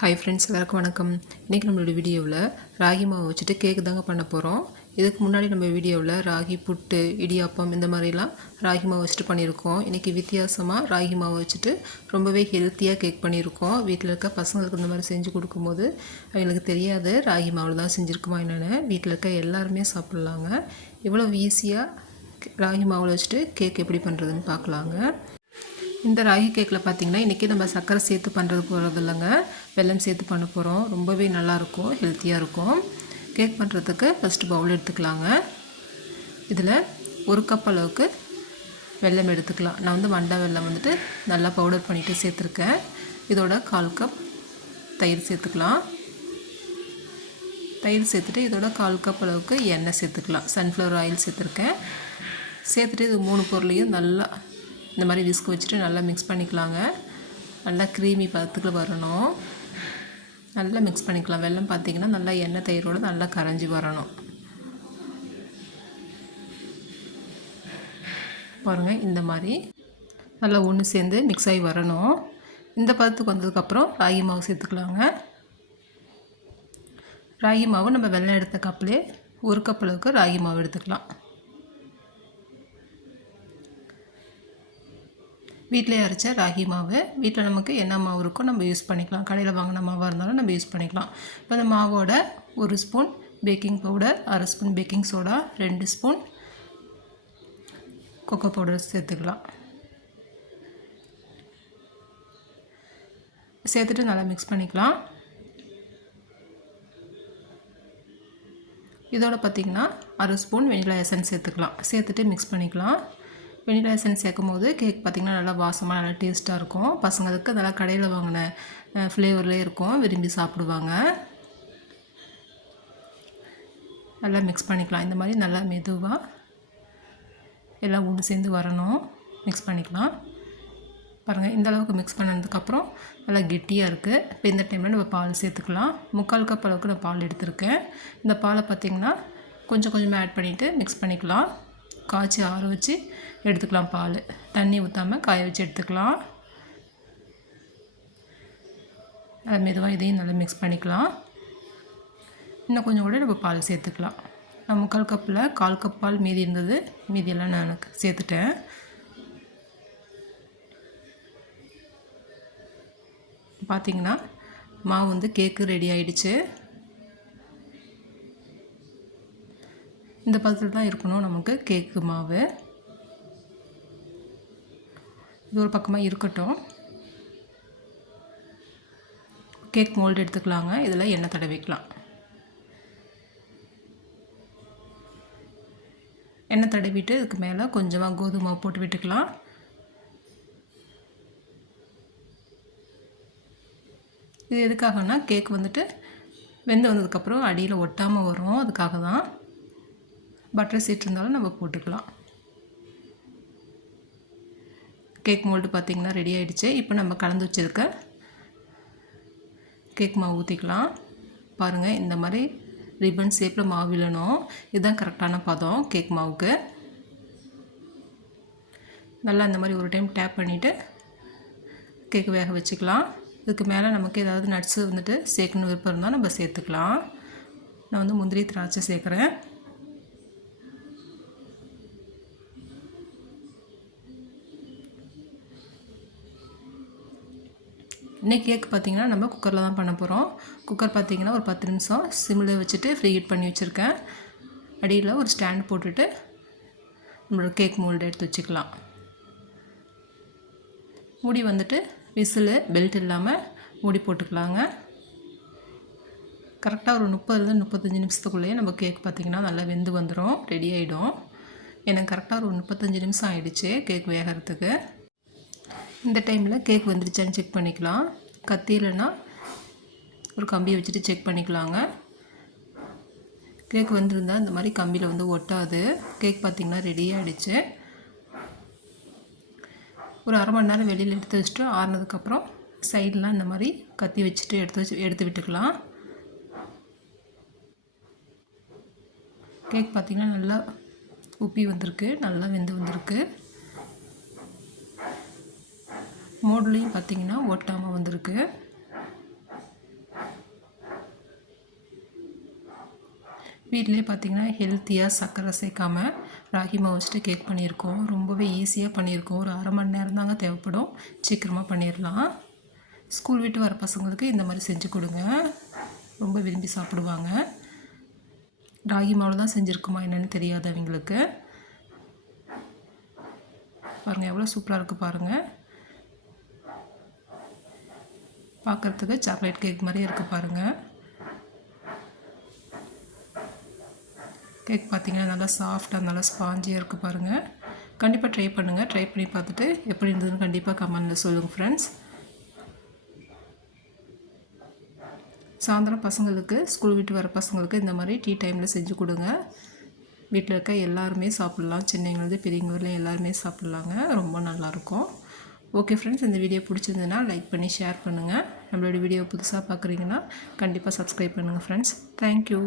Hi friends, எல்லாருக்கும் வணக்கம். இன்றைக்கி நம்மளோட வீடியோவில் ராகி மாவு வச்சுட்டு கேக்கு தாங்க பண்ண போகிறோம். இதுக்கு முன்னாடி நம்ம வீடியோவில் ராகி புட்டு, இடியாப்பம் இந்த மாதிரிலாம் ராகி மாவு வச்சுட்டு பண்ணியிருக்கோம். இன்றைக்கி வித்தியாசமாக ராகி மாவு வச்சுட்டு ரொம்பவே ஹெல்த்தியாக கேக் பண்ணியிருக்கோம். வீட்டில் இருக்க பசங்களுக்கு இந்த மாதிரி செஞ்சு கொடுக்கும்போது அவங்களுக்கு தெரியாது ராகி மாவில் தான் செஞ்சுருக்குமா என்னென்னு. வீட்டில் இருக்க எல்லாருமே சாப்பிட்லாங்க. இவ்வளோ ஈஸியாக ராகி மாவில் வச்சுட்டு கேக் எப்படி பண்ணுறதுன்னு பார்க்கலாங்க. இந்த ராகி கேக்கில் பார்த்திங்கன்னா இன்றைக்கி நம்ம சர்க்கரை சேர்த்து பண்ணுறது போகிறது இல்லைங்க, வெல்லம் சேர்த்து பண்ண போகிறோம். ரொம்பவே நல்லாயிருக்கும், ஹெல்த்தியாக இருக்கும். கேக் பண்ணுறதுக்கு ஃபஸ்ட்டு பவுல் எடுத்துக்கலாங்க. இதில் 1 கப் அளவுக்கு வெல்லம் எடுத்துக்கலாம். நான் வந்து மண்டை வெல்லம் வந்துட்டு நல்லா பவுடர் பண்ணிவிட்டு சேர்த்துருக்கேன். இதோட 1/4 கப் தயிர் சேர்த்துக்கலாம். தயிர் சேர்த்துட்டு இதோட 1/4 கப் அளவுக்கு எண்ணெய் சேர்த்துக்கலாம். சன்ஃப்ளவர் ஆயில் சேர்த்துருக்கேன். சேர்த்துட்டு இது 3 பொருளையும் நல்லா இந்த மாதிரி விஸ்க் வச்சுட்டு நல்லா மிக்ஸ் பண்ணிக்கலாங்க. நல்லா க்ரீமி பதத்துக்கு வரணும். நல்லா மிக்ஸ் பண்ணிக்கலாம். வெல்லம் பார்த்திங்கன்னா நல்லா எண்ணெய் தயிரோடு நல்லா கரைஞ்சி வரணும். பாருங்கள், இந்த மாதிரி நல்லா ஒன்று சேர்ந்து மிக்ஸ் ஆகி வரணும். இந்த பதத்துக்கு வந்ததுக்கப்புறம் ராகி மாவு சேர்த்துக்கலாங்க. ராகி மாவு நம்ம வெல்லம் எடுத்த கப்லேயே 1 கப் அளவுக்கு ராகி மாவு எடுத்துக்கலாம். வீட்டிலே அரைச்ச ராகி மாவு. வீட்டில் நமக்கு என்ன மாவு இருக்கோ நம்ம யூஸ் பண்ணிக்கலாம். கடையில் வாங்கின மாவாக இருந்தாலும் நம்ம யூஸ் பண்ணிக்கலாம். இப்போ அந்த மாவோட 1 spoon baking powder, 1/2 spoon baking soda, 2 spoon cocoa powder சேர்த்துக்கலாம். சேர்த்துட்டு நல்லா மிக்ஸ் பண்ணிக்கலாம். இதோட பார்த்திங்கன்னா 1/2 ஸ்பூன் வெனிலா எசன்ஸ் சேர்த்துக்கலாம். சேர்த்துட்டு மிக்ஸ் பண்ணிக்கலாம். வெனிலா எசன்ஸ் சேர்க்கும் போது கேக் பார்த்திங்கன்னா நல்லா வாசமாக நல்லா டேஸ்ட்டாக இருக்கும். பசங்களுக்கு நல்லா கடையில் வாங்கின ஃப்ளேவர்லேயே இருக்கும், விரும்பி சாப்பிடுவாங்க. நல்லா மிக்ஸ் பண்ணிக்கலாம். இந்த மாதிரி நல்லா மெதுவாக எல்லாம் ஒன்று சேர்ந்து வரணும். மிக்ஸ் பண்ணிக்கலாம். பாருங்கள், இந்த அளவுக்கு மிக்ஸ் பண்ணதுக்கப்புறம் நல்லா கெட்டியாக இருக்குது. இப்போ இந்த டைமில் நம்ம பால் சேர்த்துக்கலாம். 3/4 கப் அளவுக்கு நான் பால் எடுத்திருக்கேன். இந்த பாலை பார்த்திங்கன்னா கொஞ்சம் கொஞ்சமாக ஆட் பண்ணிவிட்டு மிக்ஸ் பண்ணிக்கலாம். காய்ச்சி ஆற வச்சு எடுத்துக்கலாம். பால் தண்ணி ஊற்றாமல் காய வச்சு எடுத்துக்கலாம். அதை மெதுவாக இதையும் நல்லா மிக்ஸ் பண்ணிக்கலாம். இன்னும் கொஞ்சம் கூட நம்ம பால் சேர்த்துக்கலாம். நான் 3/4 கப்பில் 1/4 கப் பால் மீதி இருந்தது. மீதியெல்லாம் நான் சேர்த்துட்டேன். பார்த்திங்கன்னா மாவு வந்து கேக்கு ரெடி ஆகிடுச்சு. இந்த பதத்தில் தான் இருக்கணும் நமக்கு கேக்கு மாவு. இது ஒரு பக்கமாக இருக்கட்டும். கேக் மோல்டு எடுத்துக்கலாங்க. இதில் எண்ணெய் தடவிக்கலாம். எண்ணெய் தடவிட்டு இதுக்கு மேலே கொஞ்சமாக கோதுமை மாவு போட்டு விட்டுக்கலாம். இது எதுக்காகனா கேக் வந்துட்டு வெந்து வந்ததுக்கப்புறம் அடியில் ஒட்டாமல் வரும், அதுக்காக தான். பட்டர் சீட் இருந்தாலும் நம்ம போட்டுக்கலாம். கேக் மோல்டு பார்த்திங்கன்னா ரெடி ஆகிடுச்சு. இப்போ நம்ம கலந்து வச்சுருக்க கேக் மாவு ஊற்றிக்கலாம். பாருங்கள், இந்த மாதிரி ரிப்பன் ஷேப்பில் மாவு விழணும். இதுதான் கரெக்டான பதம் கேக் மாவுக்கு. நல்லா இந்த மாதிரி ஒரு டைம் டேப் பண்ணிவிட்டு கேக்கு வேக வச்சுக்கலாம். இதுக்கு மேலே நமக்கு ஏதாவது நட்ஸு வந்துட்டு சேர்க்கணும் விருப்பம் இருந்தால் நம்ம சேர்த்துக்கலாம். நான் வந்து முந்திரி திராட்சை சேர்க்குறேன். இன்றைக்கி கேக் பார்த்திங்கன்னா நம்ம குக்கரில் தான் பண்ண போகிறோம். குக்கர் பார்த்திங்கன்னா ஒரு 10 நிமிஷம் சிம்மில் வச்சுட்டு ஃப்ரீ ஹீட் பண்ணி வச்சுருக்கேன். அடியில் ஒரு ஸ்டாண்ட் போட்டுட்டு நம்மளோட கேக் மோல்டு எடுத்து வச்சுக்கலாம். மூடி வந்துட்டு விசிலு பெல்ட் இல்லாமல் மூடி போட்டுக்கலாங்க. கரெக்டாக ஒரு 30லேருந்து 35 நிமிஷத்துக்குள்ளேயே நம்ம கேக் பார்த்திங்கன்னா நல்லா வெந்து வந்துடும், ரெடி ஆகிடும். எனக்கு கரெக்டாக ஒரு 35 நிமிஷம் ஆகிடுச்சு கேக் வேகிறதுக்கு. இந்த டைமில் கேக் வந்துருச்சான்னு செக் பண்ணிக்கலாம். கத்தி இல்லைன்னா ஒரு கம்பியை வச்சுட்டு செக் பண்ணிக்கலாங்க. கேக் வந்துருந்தால் இந்த மாதிரி கம்பியில் வந்து ஒட்டாது. கேக் பார்த்திங்கன்னா ரெடி ஆகிடுச்சு. ஒரு 1/2 மணி நேரம் வெளியில் எடுத்து வச்சுட்டு ஆறுனதுக்கப்புறம் சைடெலாம் இந்த மாதிரி கத்தி வச்சுட்டு எடுத்து விட்டுக்கலாம். கேக் பார்த்திங்கன்னா நல்லா உப்பி வந்திருக்கு, நல்லா வெந்து வந்திருக்கு. மோட்லேயும் பார்த்திங்கன்னா ஒட்டாமல் வந்திருக்கு. வீட்டிலே பார்த்திங்கன்னா ஹெல்த்தியாக சர்க்கரை சேர்க்காம ராகி மாவு வச்சுட்டு கேக் பண்ணியிருக்கோம். ரொம்பவே ஈஸியாக பண்ணியிருக்கோம். ஒரு அரை மணி நேரம் தாங்க தேவைப்படும். சீக்கிரமாக பண்ணிடலாம். ஸ்கூல் விட்டு வர பசங்களுக்கு இந்த மாதிரி செஞ்சு கொடுங்க, ரொம்ப விரும்பி சாப்பிடுவாங்க. ராகி மாவில் தான் செஞ்சுருக்குமா என்னென்னு தெரியாது அவங்களுக்கு. பாருங்கள் எவ்வளோ சூப்பராக இருக்குது பாருங்கள். பார்க்குறதுக்கு சாக்லேட் கேக் மாதிரியே இருக்குது பாருங்கள். கேக் பார்த்திங்கன்னா நல்லா சாஃப்டாக நல்லா ஸ்பாஞ்சியாக இருக்குது பாருங்கள். கண்டிப்பாக ட்ரை பண்ணுங்கள். ட்ரை பண்ணி பார்த்துட்டு எப்படி இருந்ததுன்னு கண்டிப்பாக கமெண்டில் சொல்லுங்கள் ஃப்ரெண்ட்ஸ். சாயந்தரம் பசங்களுக்கு ஸ்கூல் விட்டு வர பசங்களுக்கு இந்த மாதிரி டீ டைமில் செஞ்சு கொடுங்க. வீட்டில் இருக்க எல்லாருமே சாப்பிட்லாம். சின்னவங்களது பெரியவங்கள எல்லாருமே சாப்பிட்லாங்க. ரொம்ப நல்லாயிருக்கும். ஓகே ஃப்ரெண்ட்ஸ், இந்த வீடியோ பிடிச்சிருந்ததுன்னா லைக் பண்ணி ஷேர் பண்ணுங்கள். நம்மளோட வீடியோ புதுசாக பார்க்குறீங்கன்னா கண்டிப்பாக சப்ஸ்கிரைப் பண்ணுங்கள் ஃப்ரெண்ட்ஸ். தேங்க்யூ.